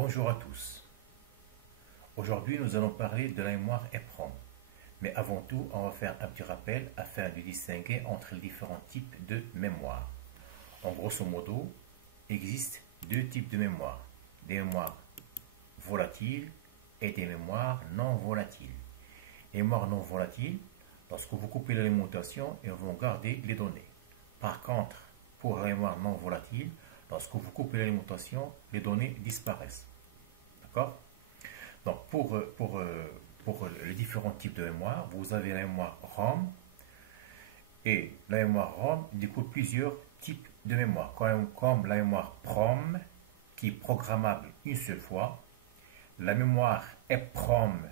Bonjour à tous. Aujourd'hui, nous allons parler de la mémoire EPROM. Mais avant tout, on va faire un petit rappel afin de distinguer entre les différents types de mémoire. En grosso modo, il existe deux types de mémoire. Des mémoires volatiles et des mémoires non volatiles. Les mémoires non volatiles, lorsque vous coupez l'alimentation, elles vont garder les données. Par contre, pour la mémoire non volatile, lorsque vous coupez l'alimentation, les données disparaissent. D'accord? Donc, pour les différents types de mémoire, vous avez la mémoire ROM. Et la mémoire ROM découle plusieurs types de mémoire, comme la mémoire PROM, qui est programmable une seule fois. La mémoire EPROM,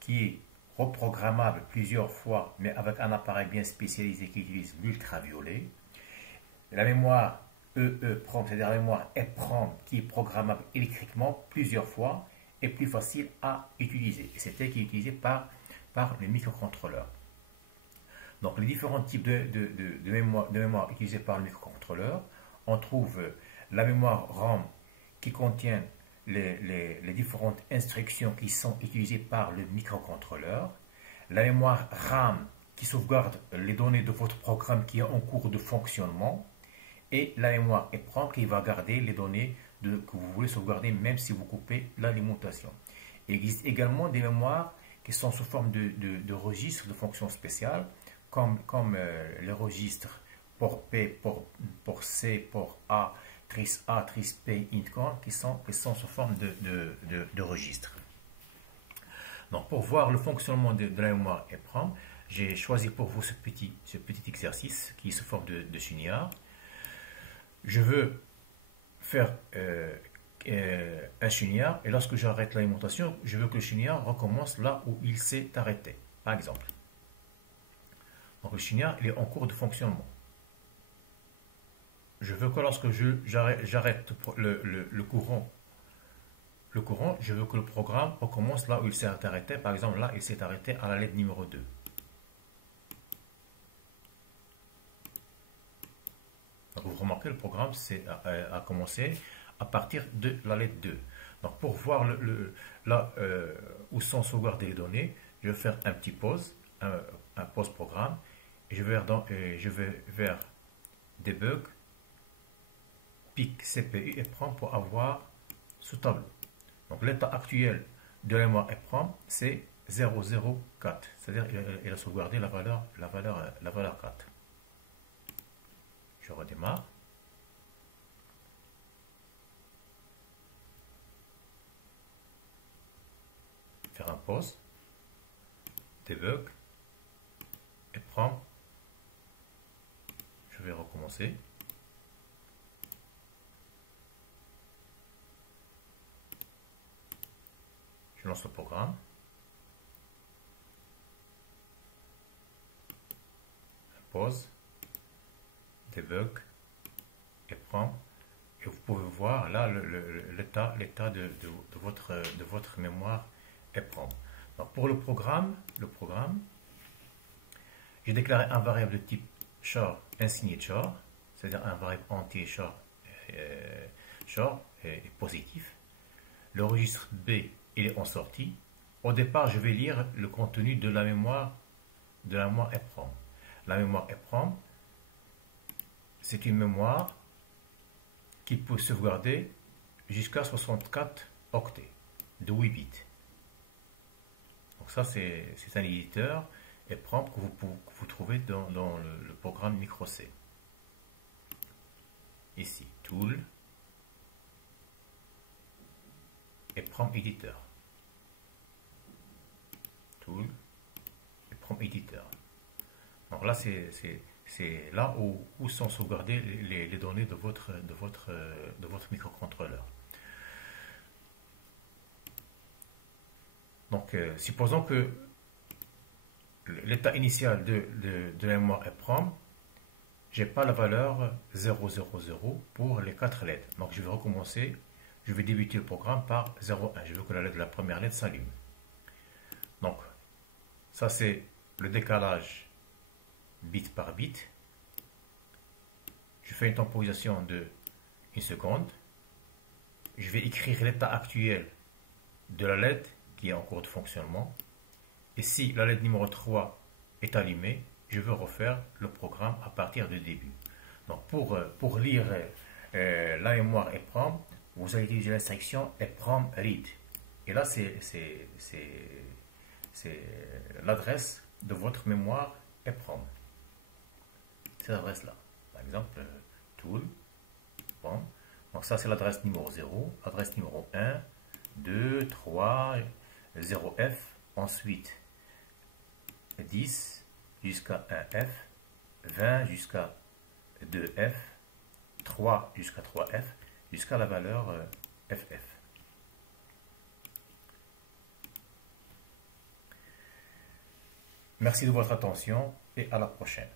qui est reprogrammable plusieurs fois, mais avec un appareil bien spécialisé qui utilise l'ultraviolet. La mémoire EEPROM, c'est-à-dire la mémoire EPROM, qui est programmable électriquement plusieurs fois, est plus facile à utiliser. Et c'est elle qui est utilisée par le microcontrôleur. Donc, les différents types de mémoire utilisés par le microcontrôleur, on trouve la mémoire ROM qui contient les différentes instructions qui sont utilisées par le microcontrôleur, la mémoire RAM qui sauvegarde les données de votre programme qui est en cours de fonctionnement, et la mémoire EPROM qui va garder les données que vous voulez sauvegarder même si vous coupez l'alimentation. Il existe également des mémoires qui sont sous forme de registres de fonctions spéciales, comme les registres port P, port C, port A, tris A, tris P, intcon, qui sont sous forme de registres. Donc, pour voir le fonctionnement de la mémoire EPROM, j'ai choisi pour vous ce petit exercice qui est sous forme de chenillard. Je veux faire un chenillard et lorsque j'arrête l'alimentation, je veux que le chenillard recommence là où il s'est arrêté, par exemple. Donc le chenillard il est en cours de fonctionnement. Je veux que lorsque j'arrête le courant, je veux que le programme recommence là où il s'est arrêté. Par exemple, là, il s'est arrêté à la lettre numéro 2. Donc, vous remarquez, le programme a commencé à partir de la lettre 2. Donc, pour voir là où sont sauvegardées les données, je vais faire un petit pause, un pause programme, et je vais vers Debug, PIC, CPU, EPROM pour avoir ce tableau. Donc, l'état actuel de la mémoire EPROM, c'est 004, c'est-à-dire qu'il a sauvegardé la valeur 4. Je redémarre. Faire un pause. Debug. EPROM. Je vais recommencer. Je lance le programme. Pause. Debug, EPROM, et vous pouvez voir là l'état de votre mémoire EPROM. Donc pour le programme, j'ai déclaré un variable de type char insigné char, c'est-à-dire un variable entier char est positif. Le registre B il est en sortie. Au départ, je vais lire le contenu de la mémoire EPROM. La mémoire EPROM, c'est une mémoire qui peut sauvegarder jusqu'à 64 octets de 8 bits. Donc ça, c'est un éditeur EPROM que vous trouvez dans le programme MicroC. Ici, Tool, EPROM Editor. Tool, EPROM Editor. Donc là, c'est là où sont sauvegardées les données de votre microcontrôleur. Donc, supposons que l'état initial de la mémoire EPROM, je n'ai pas la valeur 000 pour les 4 lettres. Donc, je vais recommencer, je vais débuter le programme par 01. Je veux que la première lettre s'allume. Donc, ça c'est le décalage bit par bit. Je fais une temporisation de 1 seconde. Je je vais écrire l'état actuel de la LED qui est en cours de fonctionnement. Et si la LED numéro 3 est allumée, je veux refaire le programme à partir du début. Donc pour lire la mémoire EPROM, vous allez utiliser l'instruction EPROM read. Et là, c'est l'adresse de votre mémoire EPROM. Cette adresse-là. Par exemple, tool. Bon. Donc ça, c'est l'adresse numéro 0. Adresse numéro 1, 2, 3, 0F. Ensuite, 10 jusqu'à 1F. 20 jusqu'à 2F. 3 jusqu'à 3F. Jusqu'à la valeur FF. Merci de votre attention et à la prochaine.